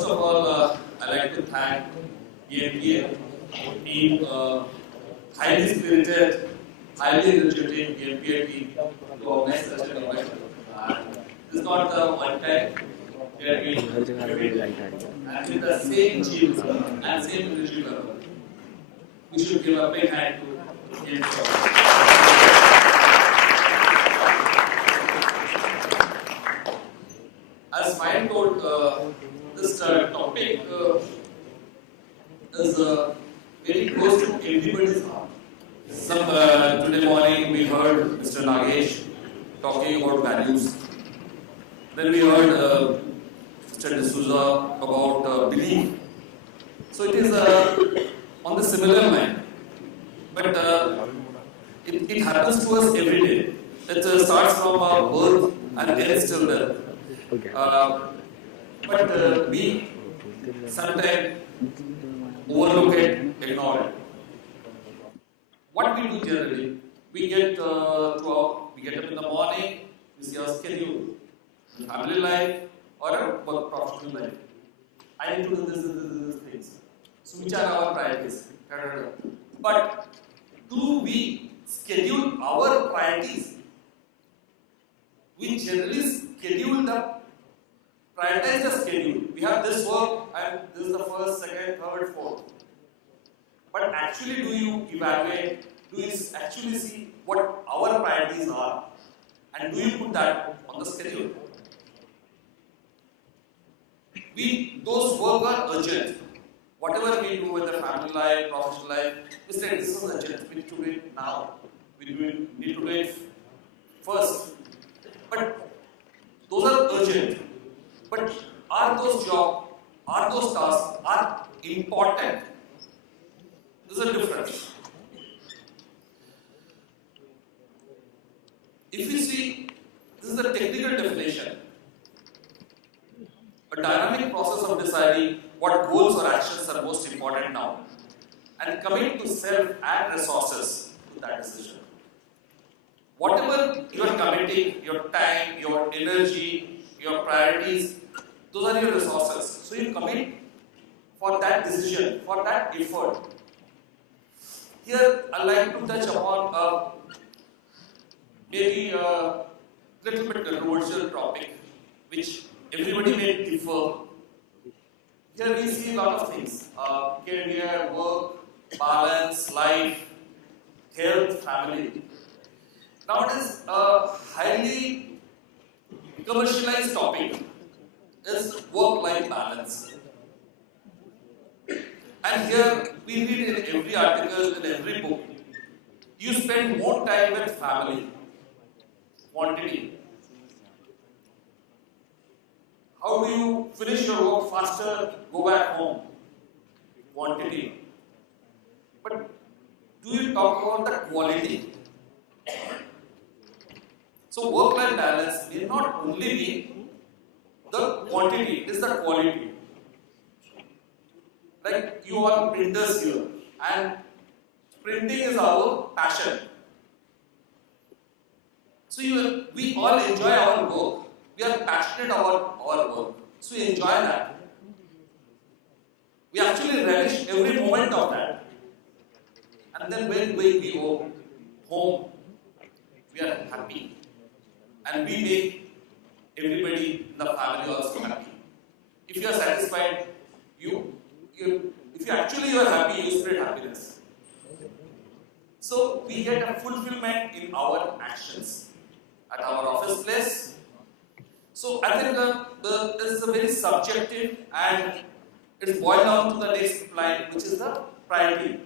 first of all, I'd like to thank EMPA team, highly spirited, highly energetic EMPA team to organize such an event. This is not the one time we are doing every day. And with the same team and same energy level, we should give a big hand to EMPA. As Mine told, this topic is very close to everybody's heart. Today morning we heard Mr. Nagesh talking about values. Then we heard Mr. D'Souza about belief. So it is on the similar line. But it happens to us every day. It starts from our birth and ends till death. But we sometimes overlook it, ignore it. What we do generally, we get up in the morning, we see our schedule, family life or a professional life. I need to do this things. So which are our priorities? But do we schedule our priorities? We generally prioritize the schedule. We have this work and this is the first, second, third, fourth. But actually do you evaluate, do you actually see what our priorities are and do you put that on the schedule? Those work are urgent. Whatever we do with the family life, professional life, we say this is urgent, we need to do it now. We need to do it first. But those are urgent. But are those jobs, are those tasks, are important? There's a difference. If you see, this is the technical definition. A dynamic process of deciding what goals or actions are most important now and commit to self and resources to that decision. Whatever you are committing, your time, your energy, your priorities, those are your resources. So you commit for that decision, for that effort. Here I like to touch upon maybe a little bit controversial topic which everybody may differ. Here we see a lot of things. Career, work, balance, life, health, family. Now it is a highly commercialized topic is work-life balance. And here we read in every article, in every book, you spend more time with family, quantity. How do you finish your work faster, go back home, quantity. But do you talk about the quality? So work-life balance may not only be the quantity, it is the quality. Like you are printers here and printing is our passion. So we all enjoy our work. We are passionate about our work. So we enjoy that. We actually relish every moment of that. And then when we go home, we are happy. And we make everybody in the family also happy. If you are satisfied, if you actually are happy, you spread happiness. So we get a fulfillment in our actions at our office place. So I think this is a very subjective and it's boiled down to the next line, which is the priority.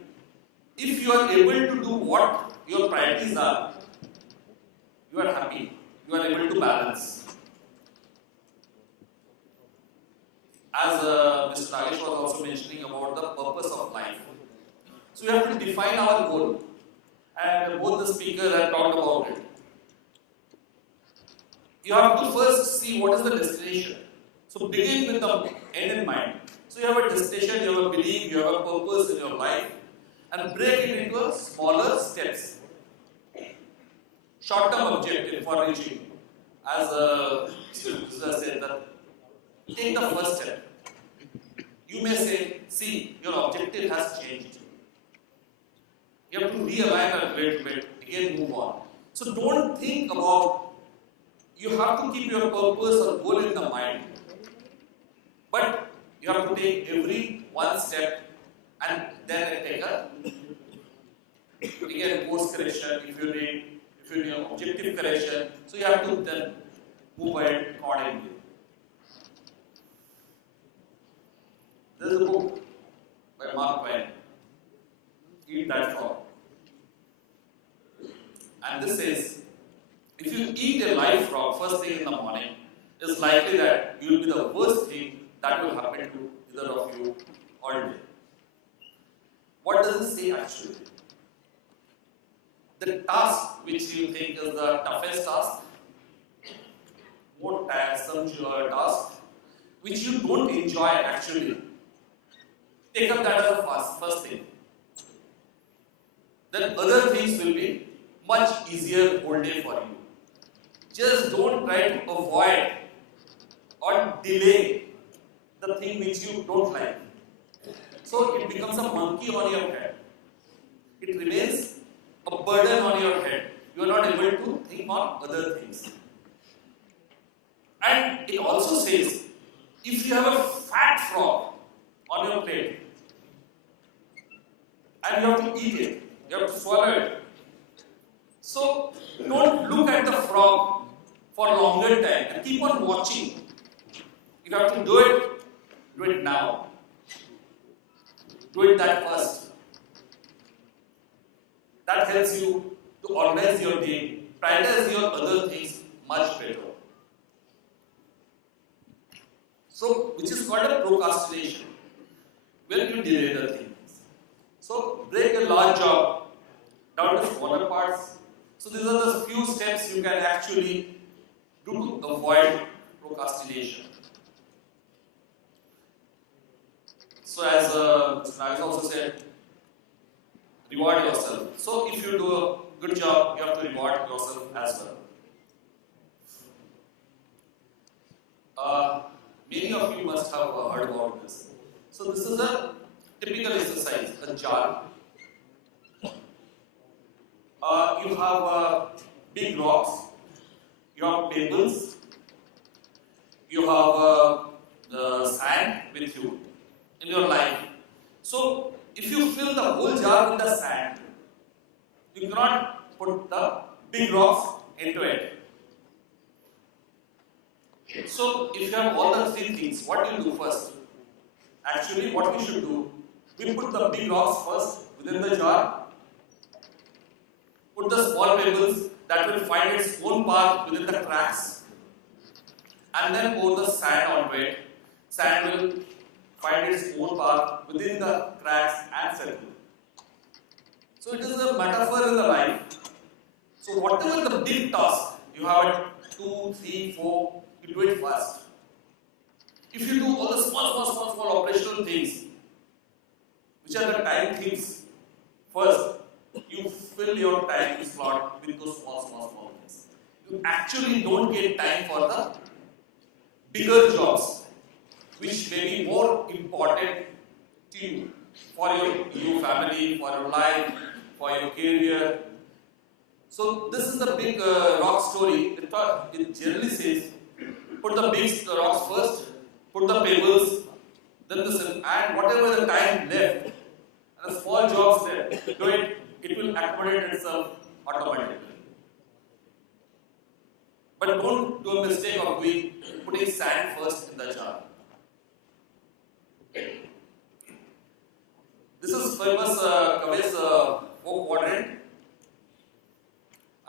If you are able to do what your priorities are, you are happy. You are able to balance. As Mr. Nagesh was also mentioning about the purpose of life. So we have to define our goal. And both the speakers have talked about it. You have to first see what is the destination. So begin with the end in mind. So you have a destination, you have a belief, you have a purpose in your life. And break it into smaller steps. Short-term objective for reaching. As Mr. said, that take the first step. you may say, see, your objective has changed. You have to realign a little bit, again move on. So don't think about, you have to keep your purpose or goal in the mind. But you have to take every one step and then take a again course correction if you need objective correction. So you have to then move ahead accordingly. There is a book by Mark Twain, Eat That Frog. And this says, if you eat a live frog first thing in the morning, it's likely that you will be the worst thing that will happen to either of you all day. What does it say actually? The task which you think is the toughest task, more tiresome task, which you don't enjoy actually, take up that as the first thing. Then other things will be much easier whole day for you. Just don't try to avoid or delay the thing which you don't like. So it becomes a monkey on your head. It remains a burden on your head. You are not able to think on other things. And it also says, if you have a fat frog on your plate, and you have to eat it, you have to swallow it. So don't look at the frog for a longer time and keep on watching. If you have to do it now. Do it that first. That helps you to organize your day, prioritize your other things much better. So, which is called a procrastination, when you delay the things. So, break a large job down to smaller parts. So, these are the few steps you can actually do to avoid procrastination. So, as I also said, reward yourself. So, if you do a good job, you have to reward yourself as well. Many of you must have heard about this. So, this is a typical exercise, a jar. You have big rocks, you have pebbles, you have the sand with you in your life. So, if you fill the whole jar with the sand, you cannot put the big rocks into it. So, if you have all the three things, what do you do first? Actually, what we should do, we put the big rocks first within the jar, put the small pebbles that will find its own path within the cracks, and then pour the sand onto it. Sand will find its own path within the cracks and circle. So it is a metaphor in the life. So whatever the big task, you have it 2, 3, 4, you do it fast. If you do all the small operational things, which are the time things, first, you fill your time slot with those small things. You actually don't get time for the bigger jobs, which may be more important to you, for your family, for your life, for your career. So this is the big rock story. It generally says, put the big rocks first, put the pebbles, then the sun, and whatever the time left, and the small jobs there, do it. It will accommodate itself automatically. But don't do a mistake of putting sand first in the jar. This is famous Covey's 4 quadrant.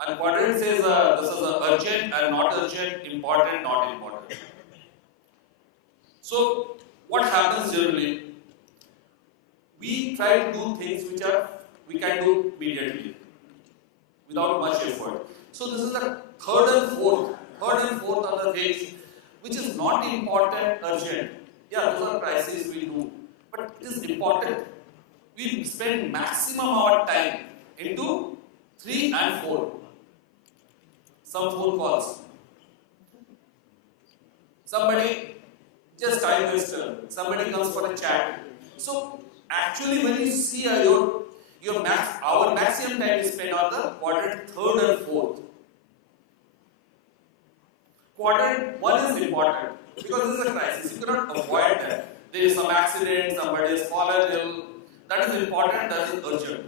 And quadrant says this is urgent and not urgent, important, not important. So, what happens generally? We try to do things which we can do immediately without much effort. So, this is the third and fourth are the things which is not important, urgent. Yeah, those are crises we do, but it is important. We spend maximum our time into 3 and 4. Some phone calls. Somebody just time waster. Somebody comes for a chat. So actually, when you see our maximum time is spent on the quadrant third and fourth. Quadrant one is important because this is a crisis. You cannot avoid that. There is some accident, somebody has fallen ill. That is important. That is urgent.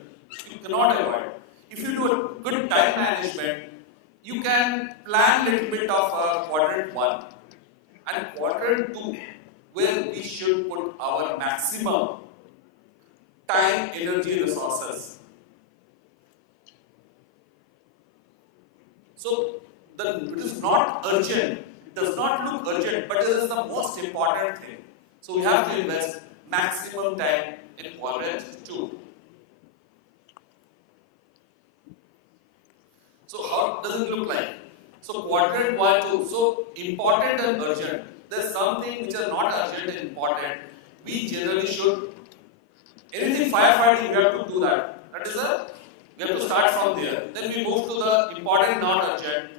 You cannot avoid. If you do a good time management, you can plan a little bit of quadrant one and quadrant two, where we should put our maximum time, energy, resources. So it is not urgent. It does not look urgent, but it is the most important thing. So we have to invest maximum time in quadrant two. So how does it look like? So quadrant 1, 2. So important and urgent. There's something which are not urgent and important. We generally should. Anything firefighting, we have to do that. We have to start from there. Then we move to the important, not urgent.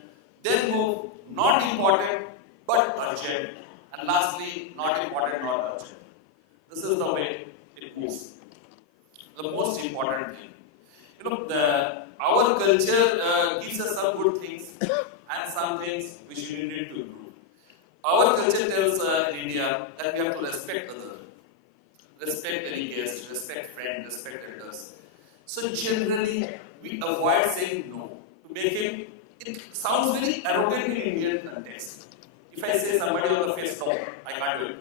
Then move not important but urgent. And lastly, not important, not urgent. This is the way it moves. The most important thing. Our culture gives us some good things and some things which we need to improve. Our culture tells in India that we have to respect others, respect any guest, respect friends, respect elders. So generally, we avoid saying no to make it sounds very arrogant in Indian context. If I say somebody on the face, no, I can't do it.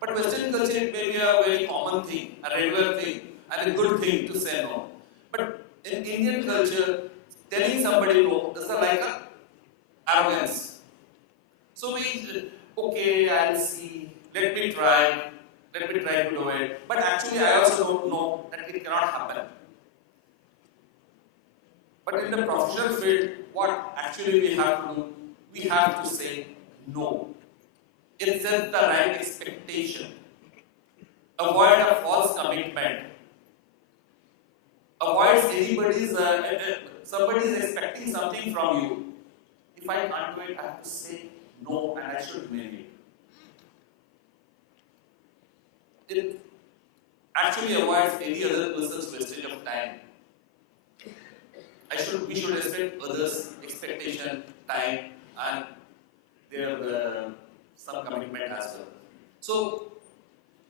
But Western culture, it may be a very common thing, a regular thing, and a good thing to say no. But in Indian culture, telling somebody no is like a arrogance. So okay, I'll see, let me try to do it. But actually, I also don't know that it cannot happen. But in the professional field, what actually we have to do, we have to say no. It sets the right expectation. Avoid a false commitment. Avoid somebody is expecting something from you. If I can't do it, I have to say no and I should make it. It actually avoids any other person's wastage of time. We should respect others' expectation, time, and their some commitment as well. So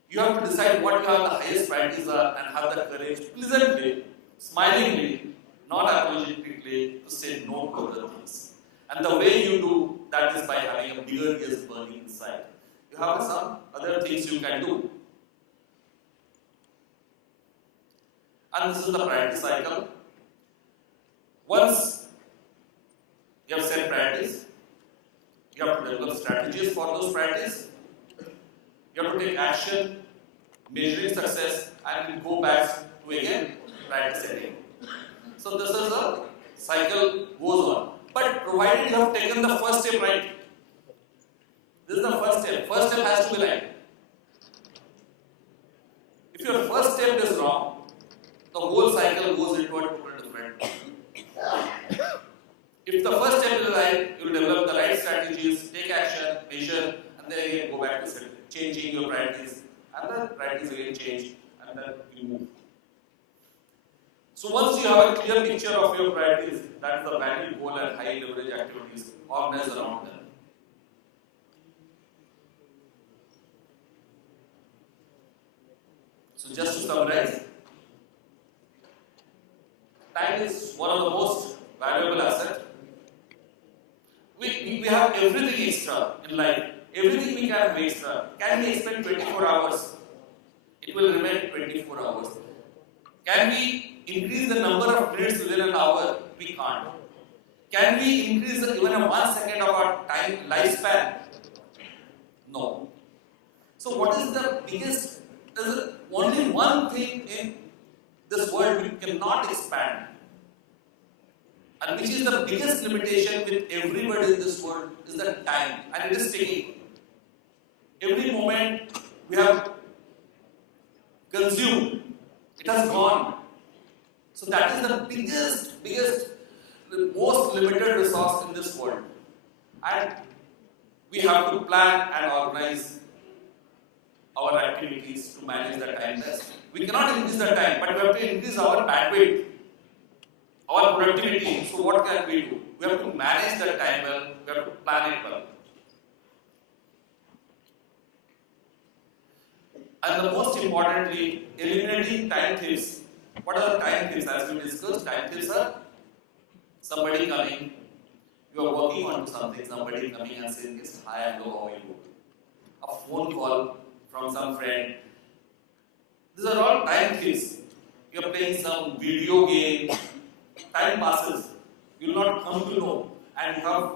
you have to decide what your highest priorities are and have the courage, pleasantly, smilingly, not apologetically, to say no to other things. And the way you do that is by having a bigger yes burning inside. You have some other things you can do. And this is the priority cycle. Once you have set priorities, you have to develop strategies for those priorities. You have to take action, measuring success, and go back to again priority setting. So this is a cycle goes on. But provided you have taken the first step right, this is the first step. First step has to be right. If your first step is wrong, the whole cycle goes into a totally different. If the first step is right, you will develop the right strategies, take action, measure, and then again go back to changing your priorities, and the priorities again change, and then you move. So once you have a clear picture of your priorities, that is the value, goal, and high leverage activities, organize around them. So just to summarize, time is one of the most valuable assets. We have everything extra in life. Everything we can have extra. Can we expect 24 hours? It will remain 24 hours. Can we increase the number of minutes within an hour? We can't. Can we increase even a 1 second of our time lifespan? No. So what is the biggest? There's only one thing in this world we cannot expand. And which is the biggest limitation with everybody in this world is the time, and it is ticking. Every moment we have consumed, it has gone. So that is the biggest, the most limited resource in this world. And we have to plan and organize activities to manage the time best. We cannot increase the time, but we have to increase our bandwidth, our productivity. So what can we do? We have to manage the time well, we have to plan it well. And the most importantly, eliminating time thieves. What are the time thieves? As we discussed, time thieves are somebody coming, you are working on something, somebody coming and saying, yes, hi, hello, how are you? A phone call from some friend. These are all time thieves. You are playing some video game, time passes, you will not come to know. And you have,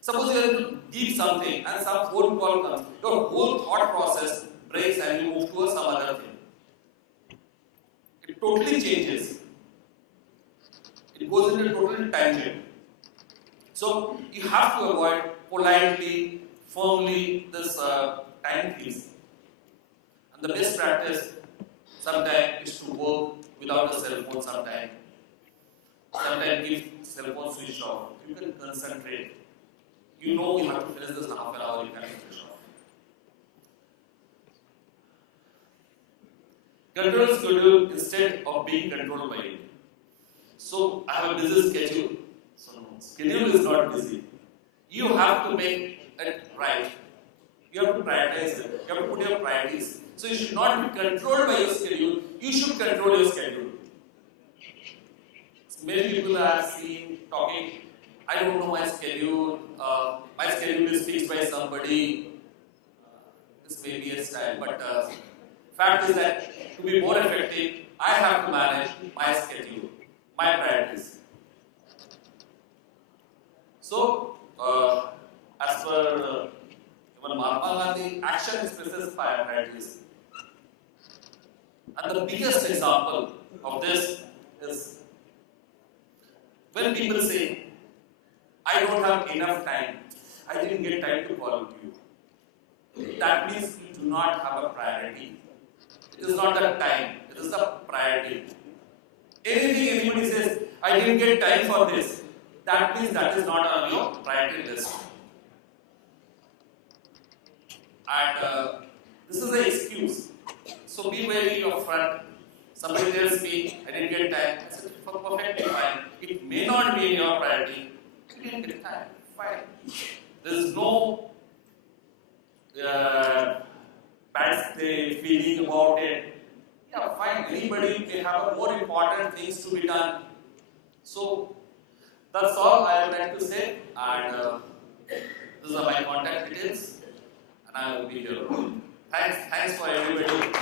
suppose you have to give something and some phone call comes, your whole thought process breaks and you move to some other thing. It totally changes. It goes into a total tangent. So you have to avoid politely, firmly this time thieves. And the best practice sometimes is to work without a cell phone sometimes. Sometimes if cell phone switch off, you can concentrate. You know you have to finish this half an hour, you can switch off. Control schedule instead of being controlled by you. So I have a busy schedule. So no, schedule is not busy. You have to make it right. You have to prioritize it. You have to put your priorities. So you should not be controlled by your schedule. You should control your schedule. So many people are seen talking, I don't know my schedule. My schedule is fixed by somebody. This may be a style, but fact is that to be more effective, I have to manage my schedule, my priorities. So, as per even Mahatma Gandhi, action expresses priorities. And the biggest example of this is when people say, I don't have enough time, I didn't get time to call you. That means you do not have a priority. It is not the time, it is the priority. Anything anybody says, I didn't get time for this, that means that is not on your priority list. And this is an excuse. So be very upfront. Somebody tells me, I didn't get time. I said, perfectly fine. It may not be in your priority. You didn't get time. Fine. There is no bad feeling about it. Yeah, fine. Anybody may have more important things to be done. So that's all I would like to say. And these are my contact details. And I will be here. Thanks for everybody.